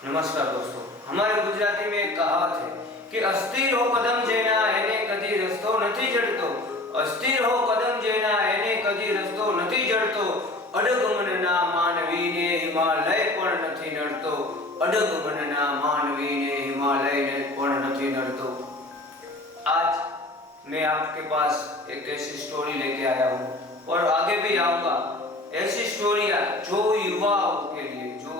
नमस्कार दोस्तों, हमारे गुजराती में एक कहावत है कि अस्थिर हो कदम जेना એને કદી રસ્તો નથી જડતો, अस्थिर हो कदम जेना એને કદી રસ્તો નથી જડતો, અડગમનના માનવીને હિમાલય પણ નથી નડતો, અડગમનના માનવીને હિમાલય પણ નથી નડતો। आज मैं आपके पास एक ऐसी स्टोरी लेके आया हूँ और आगे भी आऊंगा। ऐसी स्टोरियाँ जो युवाओं के लिए, जो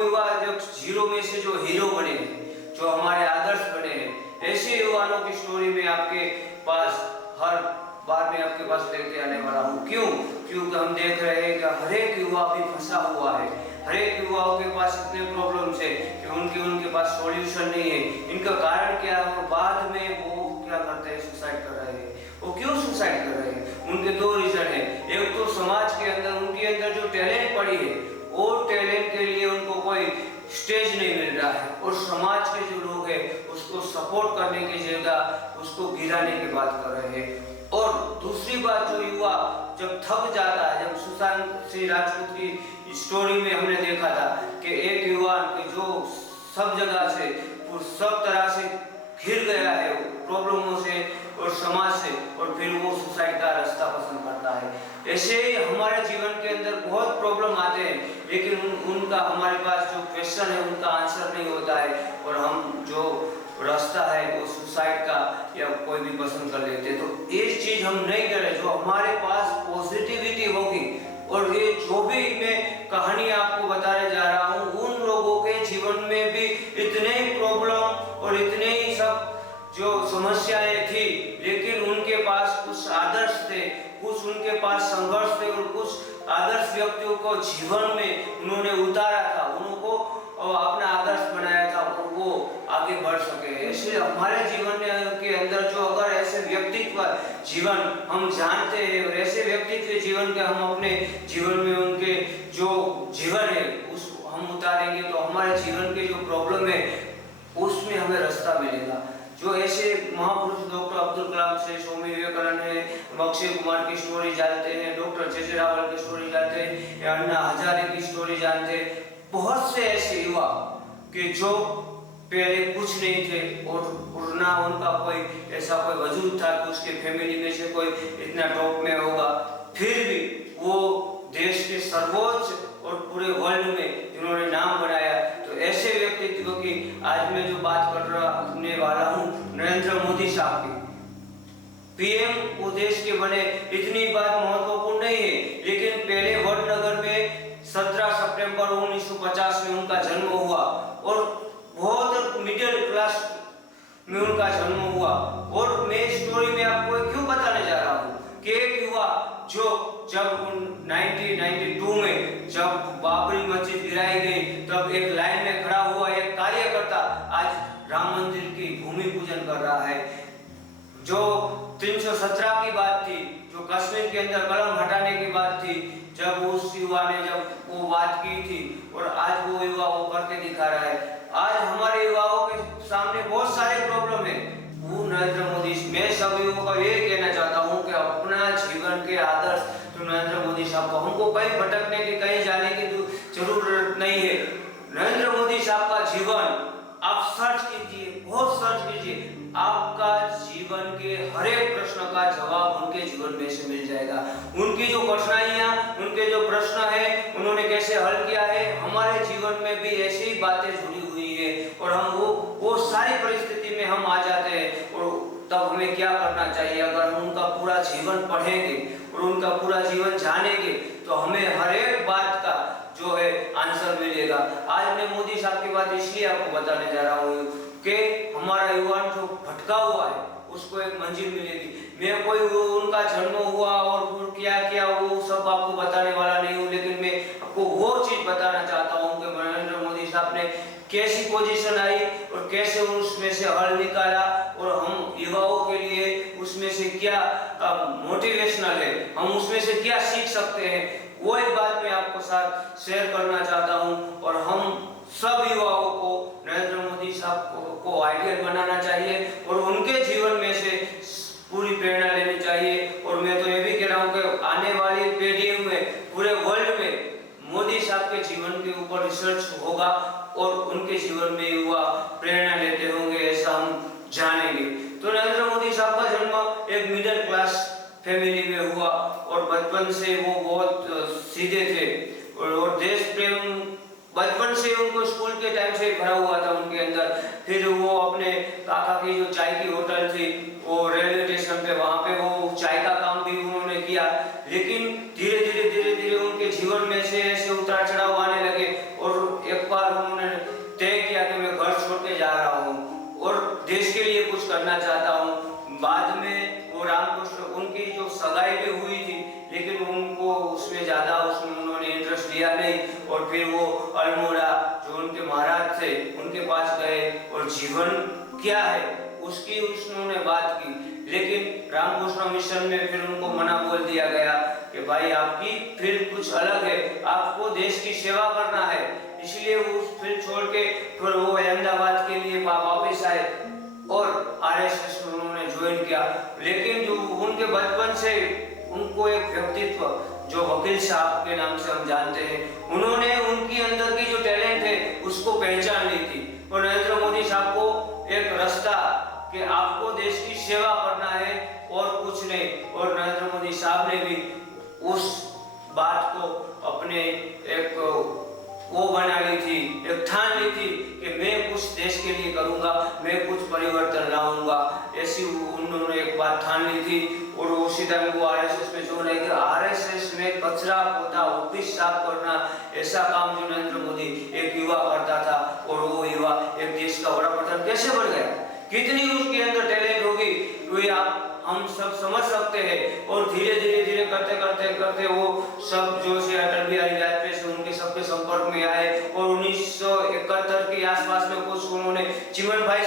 युवा जब जीरो में से जो हीरो बने हैं, जो हमारे आदर्श बने हैं, ऐसे युवाओं की स्टोरी में आपके पास हर बार में आपके पास लेके आने वाला हूँ। क्यों? क्योंकि हम देख रहे हैं कि हर एक युवा भी फंसा हुआ है। हर एक युवाओं के पास इतने प्रॉब्लम्स है कि उनके पास सॉल्यूशन नहीं है। इनका कारण क्या है? बाद में वो क्या करते हैं? सुसाइड कर रहे हैं। वो क्यों सुसाइड कर रहे हैं? उनके दो रीजन है। एक तो समाज के अंदर उनके अंदर जो टैलेंट पड़ी है, वो टैलेंट के लिए उनको कोई स्टेज नहीं मिल रहा है, और समाज के जो लोग हैं उसको सपोर्ट करने की जगह उसको गिराने की बात कर रहे हैं। और दूसरी बात, जो युवा जब थक जाता है, जब सुशांत सिंह राजपूत की स्टोरी में हमने देखा था कि एक युवा जो सब जगह से, सब तरह से घिर गया है प्रॉब्लमों से और समाज से, और फिर वो सुसाइड का रास्ता पसंद करता है। ऐसे ही हमारे जीवन के अंदर बहुत प्रॉब्लम आते हैं, लेकिन उनका हमारे पास जो क्वेश्चन है उनका आंसर नहीं होता है, और हम जो रास्ता है वो सुसाइड का या कोई भी पसंद कर लेते। तो ये चीज हम नहीं करें। जो हमारे पास पॉजिटिविटी होगी, और ये जो भी मैं कहानी आपको बताने जा रहा हूँ, उन लोगों के जीवन में भी इतने प्रॉब्लम और इतने ही सब जो समस्याएं थी, लेकिन उनके पास कुछ आदर्श थे, कुछ उनके पास संघर्ष थे, और कुछ आदर्श व्यक्तियों को जीवन में उन्होंने उतारा था, उनको अपना आदर्श बनाया था, और वो आगे बढ़ सके। इसलिए हमारे जीवन के अंदर जो अगर ऐसे व्यक्तित्व जीवन हम जानते हैं, और ऐसे व्यक्तित्व जीवन के हम अपने जीवन में उनके जो जीवन है उस हम उतारेंगे, तो हमारे जीवन के जो प्रॉब्लम है उसमें हमें रास्ता मिलेगा। जो ऐसे महापुरुष डॉक्टर अब्दुल कलाम से, स्वामी विवेकानंद है, अक्षय कुमार की स्टोरी जानते हैं, डॉक्टर जे.जे. रावल की स्टोरी जानते हैं, या अन्ना हजारे की स्टोरी जानते हैं। बहुत से ऐसे युवा कि जो पहले कुछ नहीं थे, और ना उनका कोई ऐसा कोई वजूद था कि उसके फैमिली में से कोई इतना टॉप में होगा, फिर भी वो देश के सर्वोच्च और पूरे वर्ल्ड में जिन्होंने नाम बनाया। तो ऐसे व्यक्तित्व की आज मैं जो बात करने वाला हूँ, नरेंद्र मोदी साहब की। पीएम वो देश के बने, इतनी बात महत्वपूर्ण नहीं है, लेकिन पहले वडनगर में 17 सितंबर 1950 में उनका जन्म हुआ, और बहुत मिडिल क्लास में उनका जन्म हुआ। और मैं स्टोरी में आपको क्यों बताने जा रहा हूँ कि एक युवा जो जब 1992 में जब बाबरी मस्जिद गिराई गई, तब एक लाइन में खड़ा हुआ एक कार्यकर्ता आज राम मंदिर की भूमि पूजन कर रहा है। जो 317 की बात थी, जो कश्मीर के अंदर कलम हटाने की बात थी, जब उस युवा ने जब वो बात की थी, और आज वो युवा वो करके दिखा रहा है। आज हमारे युवाओं के सामने बहुत सारे प्रॉब्लम है। वो नरेंद्र मोदी, मैं सब युवाओं को ये कहना चाहता हूँ कि अपना जीवन के आदर्श तो नरेंद्र मोदी साहब को, हमको कहीं भटकने की, कहीं जाने की जरूरत नहीं है। नरेंद्र मोदी साहब का जीवन आप सर्च कीजिए, बहुत सर्च कीजिए, आपका जीवन के हर एक प्रश्न का जवाब उनके जीवन में से मिल जाएगा। उनकी जो कठिनाइयां, उनके जो प्रश्न है, उन्होंने कैसे हल किया है, हमारे जीवन में भी ऐसी ही बातें जुड़ी हुई है, और हम वो सारी परिस्थिति में हम आ जाते हैं। और तब हमें क्या करना चाहिए? अगर हम उनका पूरा जीवन पढ़ेंगे और उनका पूरा जीवन जानेंगे, तो हमें हर एक बात का जो है आंसर मिलेगा। आज मैं मोदी साहब की बात इसलिए आपको बताने जा रहा हूँ कि हमारा युवा जो भटका हुआ है उसको एक मंजिल मिलेगी। मैं कोई उनका जन्म हुआ और क्या किया वो सब आपको बताने वाला नहीं हूँ, लेकिन मैं आपको वो चीज बताना चाहता हूँ कि नरेंद्र मोदी साहब ने कैसी पोजीशन आई और कैसे उसमें से हल निकाला, और हम युवाओं के लिए उसमें से क्या मोटिवेशनल है, हम उसमें से क्या सीख सकते हैं, वो एक बात मैं आपको साथ शेयर करना चाहता हूँ। और हम सब युवाओं को नरेंद्र मोदी साहब को आइडियल बनाना चाहिए, और उनके जीवन में से पूरी प्रेरणा लेनी चाहिए। और मिडिल क्लास फैमिली में हुआ और बचपन से वो बहुत सीधे थे और देश प्रेम बचपन से उनको स्कूल के टाइम से भरा हुआ था उनके अंदर। फिर वो अपने काका की जो चाय की होटल थी वो रेलवे स्टेशन पे, वहाँ पे वो चाय का काम भी उन्होंने किया। लेकिन धीरे धीरे उनके जीवन में से ऐसे उतार चढ़ाव आने लगे और एक बार उन्होंने तय किया कि मैं घर छोड़ के जा रहा हूँ और देश के लिए कुछ करना चाहता हूँ। बाद में वो रामकृष्ण, उनकी जो सगाई भी हुई थी लेकिन उनको उसमें ज़्यादा उन्होंने इंटरेस्ट लिया नहीं और फिर वो अल्मोड़ा जो उनके महाराज थे उनके पास गए और जीवन क्या है उसकी उन्होंने बात की। लेकिन रामकृष्ण मिशन में फिर उनको मना बोल दिया गया कि भाई आपकी फील्ड कुछ अलग है, आपको देश की सेवा करना है। इसलिए वो उस फील्ड छोड़ के फिर वो अहमदाबाद के लिए वापस आए और आरएसएस में उन्होंने ज्वाइन किया। लेकिन जो उनके बचपन से उनको एक व्यक्तित्व जो वकील साहब के नाम से हम जानते हैं, उन्होंने उनकी अंदर की जो टैलेंट है उसको पहचान ली थी और नरेंद्र मोदी साहब को एक रास्ता कि आपको देश की सेवा करना है और कुछ नहीं। और नरेंद्र मोदी साहब ने भी उस बात को अपने एक वो बना ली थी, एक ठान ली थी कि मैं कुछ देश के लिए करूंगा, मैं कुछ परिवर्तन लाऊंगा। ऐसी उन्होंने एक बात ठान ली थी और उसी टाइम वो आरएसएस में जो रहेगा, आरएसएस में कचरा पोता ऑफिस साफ करना ऐसा काम जो नरेंद्र मोदी एक युवा करता था और वो युवा एक देश का बड़ा प्रधान कैसे बन गया, कितनी उसके अंदर टैलेंट होगी तो आप हम सब समझ सकते हैं। और धीरे धीरे करते वो सब जो से अटल बिहारी वाजपेयी से उनके सबके संपर्क में आए और 1971 के आसपास में कुछ उन्होंने चिमन भाई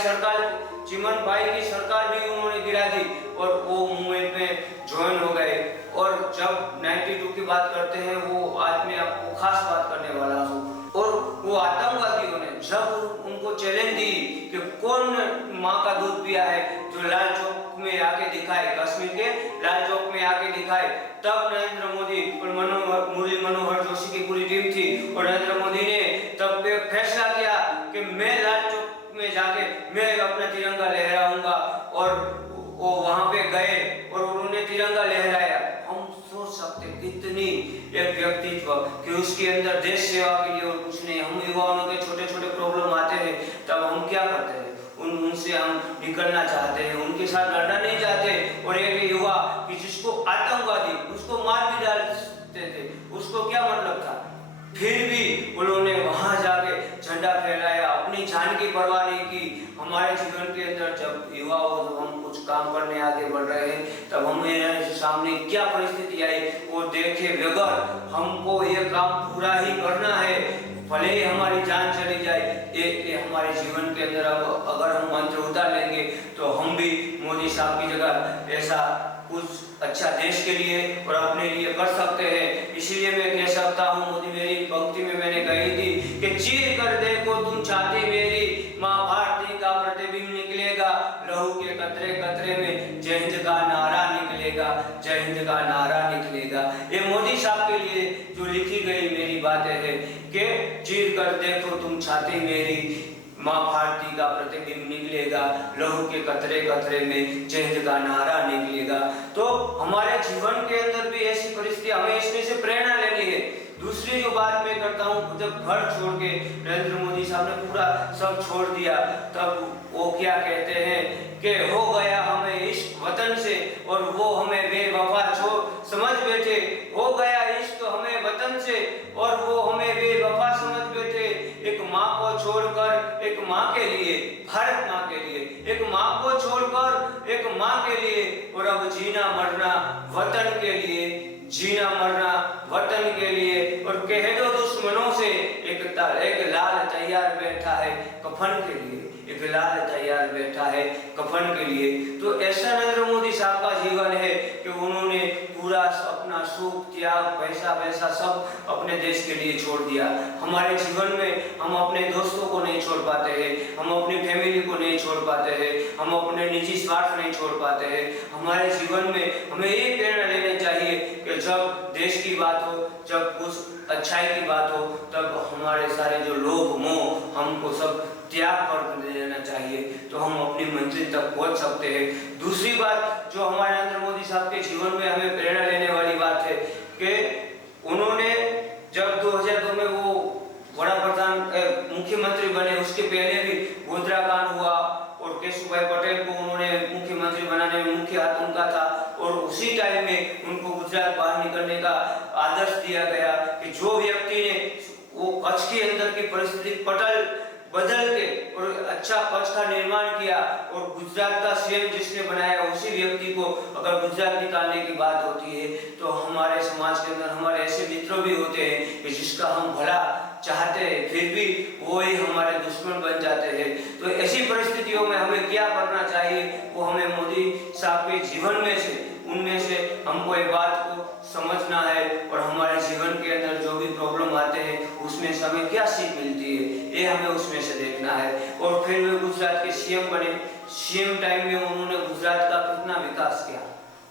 की सरकार भी उन्होंने गिरा दी और वो मूवमेंट में ज्वाइन हो गए। और जब 92 की बात करते हैं वो आज मैं आपको खास बात करने वाला हूँ। और वो आतंकवादियों ने जब उनको चैलेंज दी कि कौन माँ का दूध पिया है, जो लाल चौक में आके दिखाए, कश्मीर के लाल चौक में आके दिखाए, तब नरेंद्र मोदी और मुरली मनोहर जोशी की पूरी टीम थी और नरेंद्र मोदी ने तब फैसला किया कि मैं लाल चौक में जाके मैं अपना तिरंगा लहराऊंगा। और वो वहां पे गए और उन्होंने तिरंगा लहराया। हम सोच सकते कितनी एक व्यक्तित्व कि उसके अंदर देश सेवा के लिए और कुछ नहीं। हम युवाओं के छोटे छोटे प्रॉब्लम आते हैं तब हम क्या करते हैं, उनसे हम निकलना चाहते हैं, उनके साथ लड़ना नहीं चाहते। और एक युवा कि जिसको आतंकवादी उसको मार भी डालते थे, उसको क्या मतलब था, फिर भी उन्होंने वहां जाके झंडा फहराया, अपनी जान की परवाह नहीं की। हमारे जीवन के अंदर जब युवा हो, जब हम कुछ काम करने आगे बढ़ रहे हैं तब हमें सामने क्या परिस्थिति आई वो देखे बगैर हमको ये काम पूरा ही करना है, भले ही हमारी जान चली जाए। ये हमारे जीवन के अंदर अब अगर हम मंत्र उतार लेंगे तो हम भी मोदी साहब की जगह ऐसा कुछ अच्छा देश के लिए और अपने लिए कर सकते हैं। इसलिए मैं कह सकता हूँ, मोदी मेरी पंक्ति में मैंने कही थी कि चीर कर देखो तुम छाती मेरी, माँ भारती का प्रतिबिंब निकलेगा, लहू के कतरे कतरे में जय हिंद का नारा निकलेगा, जय हिंद का नारा निकलेगा। ये मोदी साहब के लिए जो लिखी गई मेरी बातें हैं कि चीर कर देखो तुम छाती मेरी, माँ भारती का प्रतिबिंब निकलेगा, लहू के कतरे कतरे में जय हिंद का नारा निकलेगा। तो हमारे जीवन के अंदर भी ऐसी परिस्थिति, हमें इसमें से प्रेरणा लेनी है। दूसरी जो बात मैं करता हूँ, जब घर छोड़ के नरेंद्र मोदी साहब ने पूरा सब छोड़ दिया तब वो क्या कहते हैं कि हो गया हमें इश्क वतन से और वो हमें बेवफा छोड़ समझ बैठे, हो गया इश्क हमें वतन से और वो हमें बेवफा समझ बैठे। एक माँ को छोड़कर एक माँ के लिए, भारत माँ के लिए, एक माँ को छोड़कर एक माँ के लिए, और अब जीना मरना वतन के लिए, जीना मरना वतन के लिए। और कह दो दुश्मनों से एक लाल तैयार बैठा है कफन के लिए, एक लाल तैयार बैठा है कफन के लिए। तो ऐसा नरेंद्र मोदी साहब का जीवन है कि उन्होंने पूरा अपना सुख त्याग पैसा वैसा सब अपने देश के लिए छोड़ दिया। हमारे जीवन में हम अपने दोस्तों को नहीं छोड़ पाते हैं, हम अपनी फैमिली को नहीं छोड़ पाते हैं, हम अपने निजी स्वार्थ नहीं छोड़ पाते हैं। हमारे जीवन में हमें ये प्रेरणा लेनी चाहिए कि जब देश की बात हो, जब कुछ अच्छाई की बात हो, तब हमारे सारे जो लोभ मोह हमको सब त्याग कर देना चाहिए, तो हम अपनी मंजिल मंजिल तक पहुंच सकते हैं। दूसरी बात जो हमारे नरेंद्र मोदी साहब के जीवन में हमें प्रेरणा लेने वाली बात है कि उन्होंने जब 2002 में वो बड़ा प्रधान मुख्यमंत्री बने, उसके पहले भी गोधरा कांड हुआ और केशुभाई पटेल को उन्होंने मुख्यमंत्री बनाने में मुख्य हाथ उनका था, और उसी टाइम में उनको गुजरात बाहर निकलने का आदर्श दिया गया कि जो व्यक्ति ने वो कच्छ के अंदर की परिस्थिति पटल बदल के और अच्छा कच्छ का निर्माण किया और गुजरात का सीएम जिसने बनाया, उसी व्यक्ति को अगर गुजरात निकालने की बात होती है तो हमारे समाज के अंदर हमारे ऐसे मित्र भी होते हैं कि जिसका हम भला चाहते हैं फिर भी वो ही हमारे दुश्मन बन जाते हैं। तो ऐसी परिस्थितियों में हमें क्या करना चाहिए, वो हमें मोदी साहब के जीवन में से उनमें से हमको एक बात को समझना है और हमारे जीवन के अंदर जो भी प्रॉब्लम आते हैं उसमें से हमें क्या सीख मिलती है ये हमें उसमें से देखना है। और फिर वे गुजरात के सीएम बने। सीएम टाइम में उन्होंने गुजरात का कितना विकास किया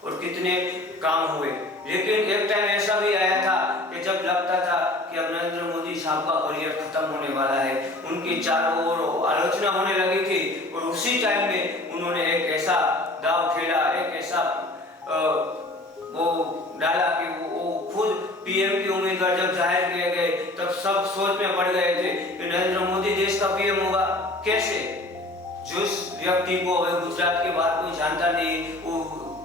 और कितने काम हुए, लेकिन एक टाइम ऐसा भी आया था कि जब लगता था कि अब नरेंद्र मोदी साहब का करियर खत्म होने वाला है, उनकी चारों ओर आलोचना होने लगी थी और उसी टाइम में उन्होंने एक ऐसा दाव खेला, एक ऐसा वो डाला कि वो खुद पीएम की उम्मीदवार जब जाहिर किए गए तब सब सोच में पड़ गए थे कि नरेंद्र मोदी देश का पीएम होगा कैसे। जिस व्यक्ति को गुजरात के बाहर कोई जानता नहीं वो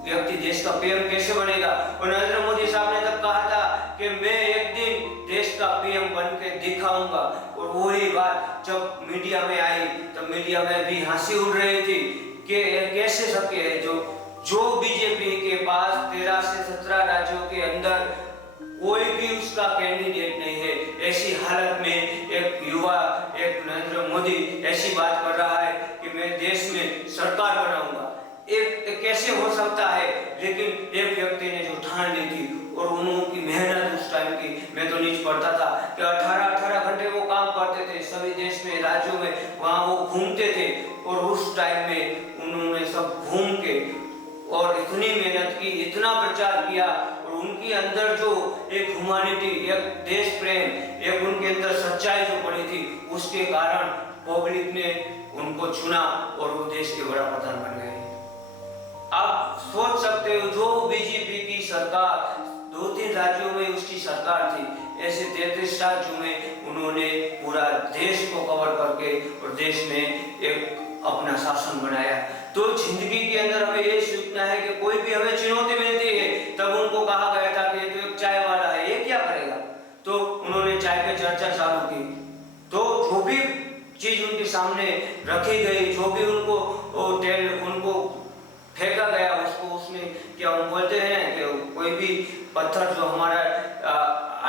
व्यक्ति देश का पीएम कैसे बनेगा। और नरेंद्र मोदी साहब ने तब कहा था कि मैं एक दिन देश का पीएम बन के दिखाऊंगा, और वही बात जब मीडिया में आई तब मीडिया में भी हंसी उड़ रही थी कि कैसे शक्य है जो बीजेपी के पास 13 से 17 राज्यों के अंदर कोई भी उसका कैंडिडेट नहीं है, ऐसी हालत में एक युवा एक नरेंद्र मोदी ऐसी बात कर रहा है कि मैं देश में सरकार बनाऊंगा। एक कैसे हो सकता है। लेकिन एक व्यक्ति ने जो ठान ली थी और उनकी मेहनत उस टाइम की, मैं तो नीच पढ़ता था कि 18 घंटे वो काम करते थे सभी देश में राज्यों में, वहाँ वो घूमते थे और उस टाइम में उन्होंने सब घूम के और इतनी मेहनत की, इतना प्रचार किया और उनके अंदर जो एक ह्यूमैनिटी, एक देश प्रेम, एक उनके अंदर सच्चाई जो पड़ी थी, उसके कारण पब्लिक ने उनको चुना और वो देश के बड़ा प्रधान बन गए। आप सोच सकते हो जो बीजेपी की सरकार 2-3 राज्यों में उसकी सरकार थी, ऐसे 33 राज्यों में उन्होंने पूरा देश को कवर करके और देश में एक अपना शासन बनाया। तो जिंदगी के अंदर हमें ये सीखना है कि कोई भी हमें चुनौती मिलती है, तब उनको कहा गया था कि तो एक चाय वाला है ये क्या करेगा, तो उन्होंने चाय पे चर्चा चालू की। तो जो भी चीज उनके सामने रखी गई, जो भी उनको फेंका गया उसको, उसमें क्या हम बोलते हैं कि कोई भी पत्थर जो हमारा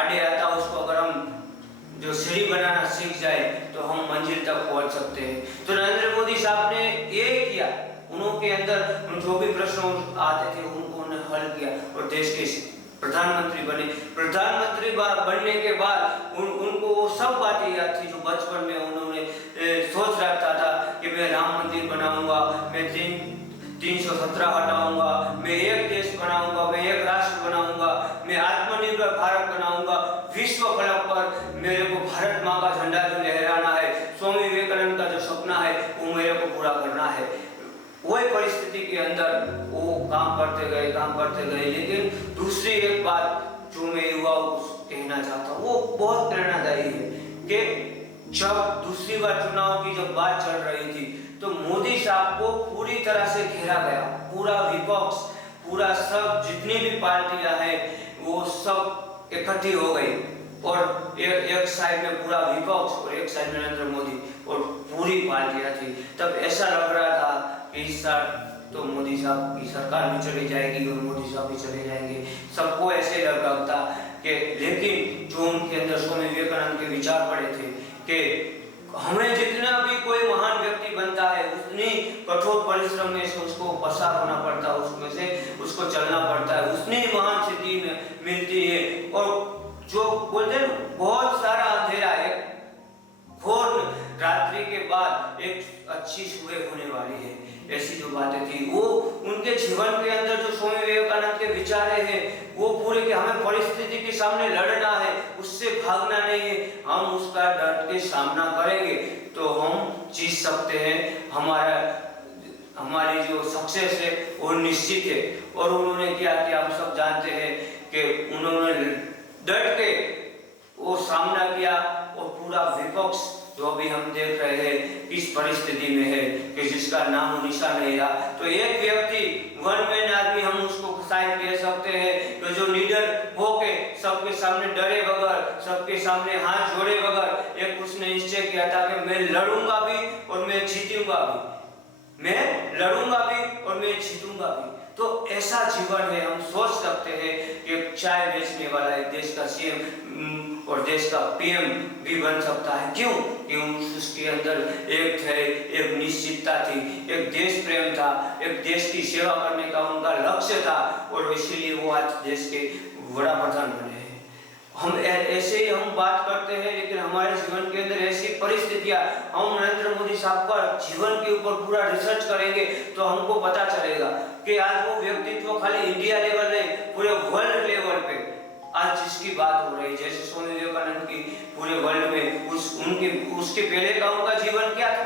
आड़े आता उसको अगर हम जो सीढ़ी बनाना सीख जाए तो हम मंजिल तक पहुंच सकते हैं। तो नरेंद्र मोदी साहब ने ये किया, उनके अंदर जो भी प्रश्न आते थे उनको उन्होंने हल किया और देश के प्रधानमंत्री बने। प्रधानमंत्री बनने के बाद उनको वो सब बातें याद थी जो बचपन में उन्होंने सोच रखा था कि मैं राम मंदिर बनाऊंगा, मैं 317 हटाऊंगा, मैं एक देश बनाऊंगा, मैं एक राष्ट्र बनाऊंगा, मैं आत्मनिर्भर भारत बनाऊंगा, विश्व फलक पर मेरे को भारत माँ का झंडा जो लहराना है, स्वामी विवेकानंद का जो सपना है वो मेरे को पूरा करना है। वही परिस्थिति के अंदर वो काम करते गए। लेकिन दूसरी एक बात जो मैं युवाओं को कहना चाहता हूँ वो बहुत प्रेरणादायी है कि जब दूसरी बार चुनाव की जब बात चल रही थी तो मोदी साहब को पूरी तरह से घेरा गया, पूरा विपक्ष, पूरा सब जितनी भी पार्टियां हैं वो सब इकट्ठी हो गई और एक साइड में पूरा विपक्ष और एक साइड में नरेंद्र मोदी और पूरी पार्टियां थी। तब ऐसा लग रहा था कि इस साल तो मोदी साहब की सरकार भी चली जाएगी और मोदी साहब भी चले जाएंगे, सबको ऐसे लग रहा था कि, लेकिन जो उनके अंदर स्वामी विवेकानंद के विचार पड़े थे कि हमें जितना भी कोई महान व्यक्ति बनता है उतनी कठोर परिश्रम में से उसको पसार होना पड़ता है, उसमें से उसको चलना पड़ता है, उतनी महान सिद्धि मिलती है। और जो बोलते हैं बहुत सारा अंधेरा है, घोर रात्रि के बाद एक अच्छी सुबह होने वाली है, ऐसी जो बातें थी वो उनके जीवन के अंदर जो स्वामी विवेकानंद के विचारे हैं वो पूरे के हमें परिस्थिति के सामने लड़ना है, उससे भागना नहीं है, हम उसका डट के सामना करेंगे तो हम जीत सकते हैं। हमारी जो सक्सेस है वो निश्चित है। और उन्होंने क्या किया हम सब जानते हैं कि उन्होंने डट के वो सामना किया और पूरा विपक्ष जो भी हम देख रहे हैं इस परिस्थिति में है कि जिसका नाम निशान नहीं रहा। तो एक व्यक्ति वन मैन आदमी हम उसको शायद कह सकते हैं कि जो लीडर होके सबके सामने डरे बगैर, सबके सामने हाथ जोड़े बगैर एक उसने निश्चय किया था कि मैं लड़ूंगा भी और मैं जीतूंगा भी, मैं लड़ूंगा भी और मैं जीतूंगा भी। तो ऐसा जीवन है। हम सोच सकते हैं कि चाय बेचने वाला एक देश का सीएम और देश का पीएम भी बन सकता है। क्यों? क्योंकि उसके अंदर एक निश्चितता थी, एक देश प्रेम था, एक देश की सेवा करने का उनका लक्ष्य था और इसीलिए वो आज देश के बड़ा प्रधान बने हैं। हम ऐसे ही हम बात करते हैं, लेकिन हमारे जीवन के अंदर ऐसी परिस्थितियां, हम नरेंद्र मोदी साहब का जीवन के ऊपर पूरा रिसर्च करेंगे तो हमको पता चलेगा कि आज वो व्यक्तित्व खाली इंडिया लेवल नहीं, पूरे वर्ल्ड लेवल पे आज जिसकी बात हो रही है, जैसे स्वामी विवेकानंद की पूरे वर्ल्ड में उसके पहले का उनका जीवन क्या था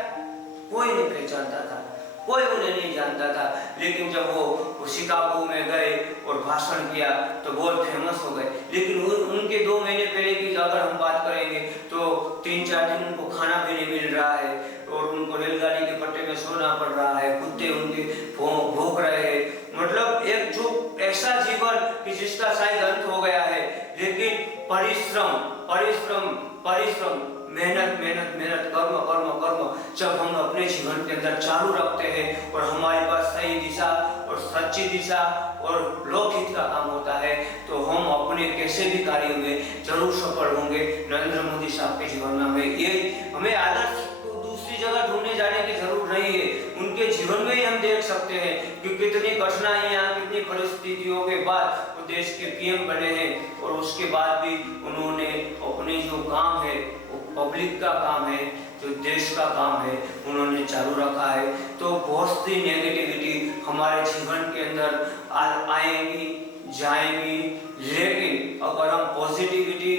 कोई नहीं पहचानता था, कोई उन्हें नहीं जानता था। लेकिन जब वो शिकागो में गए और भाषण किया तो बहुत फेमस हो गए। लेकिन उनके 2 महीने पहले की अगर हम बात करेंगे तो 3-4 दिन उनको खाना भी नहीं मिल रहा है और उनको रेलगाड़ी के पट्टे में सोना पड़ रहा है, कुत्ते उनके भौंक रहे हैं। मतलब एक जो ऐसा जीवन कि जिसका शायद अंत हो गया है, लेकिन परिश्रम परिश्रम परिश्रम मेहनत मेहनत मेहनत कर्म कर्म कर्म जब हम अपने जीवन के अंदर चालू रखते हैं और हमारे पास सही दिशा और सच्ची दिशा और लोकहित का काम होता है तो हम अपने कैसे भी कार्यों में जरूर सफल होंगे। नरेंद्र मोदी साहब के जीवन में हमें आदर्श दूसरी जगह ढूंढने जाने की जरूरत नहीं है। उनके जीवन में ही हम देख सकते हैं कि कितनी कठिनाइयां, कितनी परिस्थितियों के बाद वो देश के पीएम बने हैं और उसके बाद भी उन्होंने अपने जो काम है वो पब्लिक का काम है, जो देश का काम है, उन्होंने चालू रखा है। तो बहुत सी नेगेटिविटी हमारे जीवन के अंदर आएंगी जाएंगी, लेकिन अगर हम पॉजिटिविटी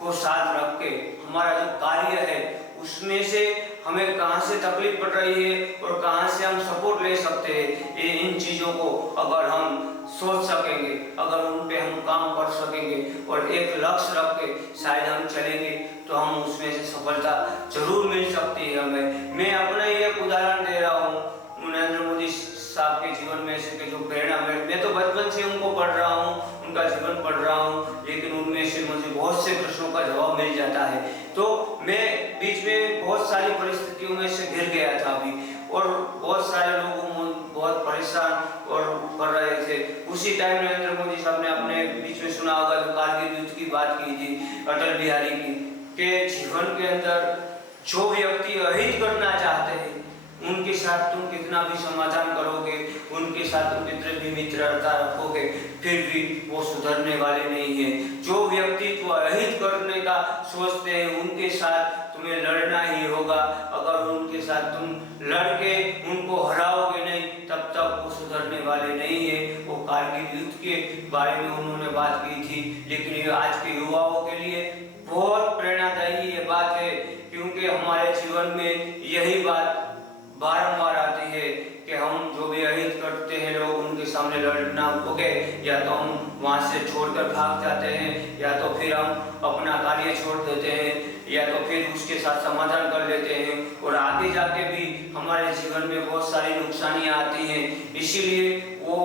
को साथ रख के हमारा जो कार्य है उसमें से हमें कहां से तकलीफ पड़ रही है और कहां से हम सपोर्ट ले सकते हैं, ये इन चीजों को अगर हम सोच सकेंगे, अगर उन पे हम काम कर सकेंगे और एक लक्ष्य रख के शायद हम चलेंगे तो हम उसमें से सफलता जरूर मिल सकती है हमें। मैं अपना ही एक उदाहरण दे रहा हूँ नरेंद्र मोदी साहब के जीवन में से जो प्रेरणा मैं तो बचपन से उनको पढ़ रहा हूँ, उनका जीवन पढ़ रहा हूँ, लेकिन उनमें से मुझे बहुत से प्रश्नों का जवाब मिल जाता है। तो मैं बीच में बहुत सारी परिस्थितियों में से घिर गया था अभी और बहुत सारे लोग बहुत परेशान और कर रहे थे। उसी टाइम नरेंद्र मोदी साहब ने अपने बीच में सुना होगा जो कारगिल युद्ध की बात की थी अटल बिहारी की, के जीवन के अंदर जो व्यक्ति अहित करना चाहते हैं उनके साथ तुम कितना भी समाधान करोगे, उनके साथ तुम कितने भी मित्रता रखोगे, फिर भी वो सुधरने वाले नहीं है। जो व्यक्ति को अहित करने का सोचते हैं उनके साथ तुम्हें लड़ना ही होगा। अगर उनके साथ तुम लड़के उनको हराओगे नहीं तब तक वो सुधरने वाले नहीं है। वो कारगिल युद्ध के बारे में उन्होंने बात की थी, लेकिन ये आज के युवाओं के लिए बहुत प्रेरणादायी ये बात है, क्योंकि हमारे जीवन में यही बात बारंबार आती है कि हम जो भी अहित करते हैं लोग उनके सामने लड़ना होगे, या तो हम वहाँ से छोड़कर भाग जाते हैं, या तो फिर हम अपना कार्य छोड़ देते हैं, या तो फिर उसके साथ समाधान कर लेते हैं और आगे जाके भी हमारे जीवन में बहुत सारी नुकसानियाँ आती हैं। इसीलिए वो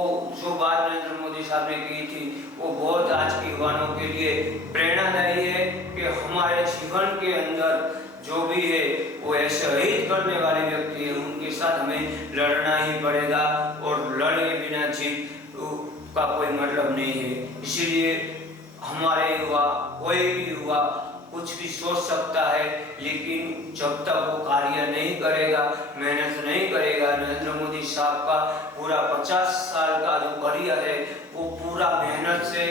जो बात नरेंद्र मोदी साहब ने की थी वो बहुत आज के युवाओं के लिए प्रेरणादायी है कि हमारे जीवन के अंदर जो भी है वो ऐसे अहित करने वाले व्यक्ति है उनके साथ हमें लड़ना ही पड़ेगा और लड़े बिना जीत का कोई मतलब नहीं है। इसीलिए हमारे युवा, कोई भी युवा कुछ भी सोच सकता है, लेकिन जब तक वो कार्य नहीं करेगा, मेहनत नहीं करेगा। नरेंद्र मोदी साहब का पूरा 50 साल का जो करियर है वो पूरा मेहनत से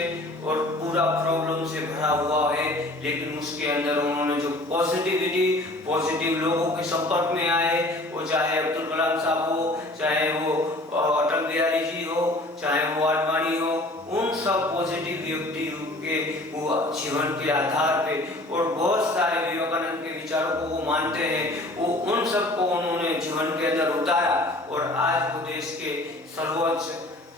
और पूरा प्रॉब्लम से भरा हुआ है, लेकिन उसके अंदर उन्होंने जो पॉजिटिव लोगों के संपर्क में आए, वो चाहे अब्दुल कलाम साहब हो, चाहे वो अटल बिहारी जी हो, चाहे वो आडवाणी हो, उन सब पॉजिटिव व्यक्ति के वो जीवन के आधार पे और बहुत सारे विवेकानंद के विचारों को वो मानते हैं, वो उन सब को उन्होंने जीवन के अंदर उतारा और आज वो देश के सर्वोच्च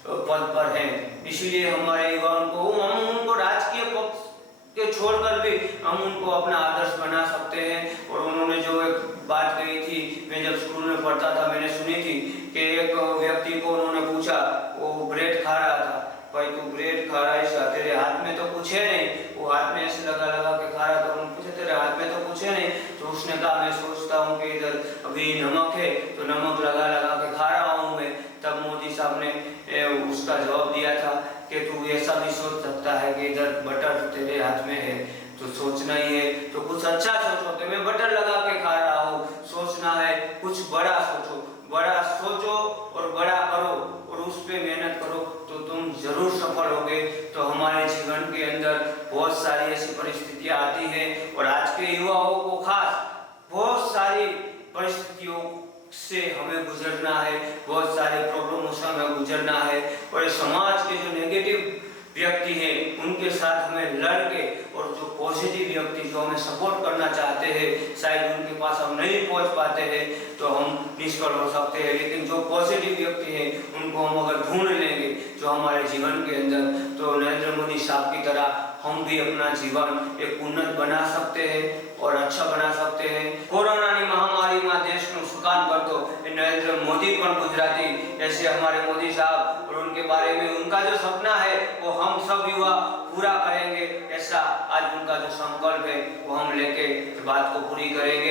पद पर है। इसलिए हमारे युवाओं को हम उनको राजकीय पक्ष के छोड़कर भी हम उनको अपना आदर्श बना सकते हैं। और उन्होंने जो एक बात कही थी, मैं जब स्कूल में पढ़ता था मैंने सुनी थी कि एक व्यक्ति को उन्होंने पूछा, वो ब्रेड खा रहा था, भाई तू ब्रेड खा रहा है, तेरे हाथ में तो कुछ है नहीं। वो हाथ में ऐसे लगा लगा के खा रहा था, उन्होंने पूछा तेरे हाथ में तो कुछ है नहीं। तो उसने कहा मैं सोचता हूँ कि इधर अभी नमक है तो नमक लगा लगा के खा रहा हूँ मैं। तब मोदी साहब ने उसका जवाब दिया था कि तू ऐसा भी सोच सकता है कि इधर बटर तेरे हाथ में है, तो सोचना ही है तो कुछ अच्छा सोचो कि मैं बटर लगा के खा रहा हूँ। सोचना है कुछ बड़ा सोचो, बड़ा सोचो और बड़ा करो और उस पे मेहनत करो तो तुम जरूर सफल होगे। तो हमारे जीवन के अंदर बहुत सारी ऐसी परिस्थितियां आती हैं और आज के युवाओं को खास बहुत सारी परिस्थितियों से हमें गुजरना है, बहुत सारे प्रॉब्लमों से हमें गुजरना है। और समाज के जो नेगेटिव व्यक्ति हैं उनके साथ हमें लड़ के, और जो पॉजिटिव व्यक्ति जो हमें सपोर्ट करना चाहते हैं शायद उनके पास हम नहीं पहुंच पाते हैं तो हम निष्फल हो सकते हैं। लेकिन जो पॉजिटिव व्यक्ति हैं उनको हम अगर ढूंढ लेंगे जो हमारे जीवन के अंदर, तो नरेंद्र मोदी साहब की तरह हम भी अपना जीवन एक उन्नत बना सकते हैं और अच्छा बना सकते हैं। कोरोनाની મહામારીમાં દેશનું સુકાન કરતો એ નરેન્દ્ર મોદી પણ गुजराती, ऐसे हमारे मोदी साहब और उनके बारे में उनका जो सपना है वो हम सब युवा पूरा करेंगे। ऐसा आज उनका जो संकल्प है वो हम लेके बात को पूरी करेंगे।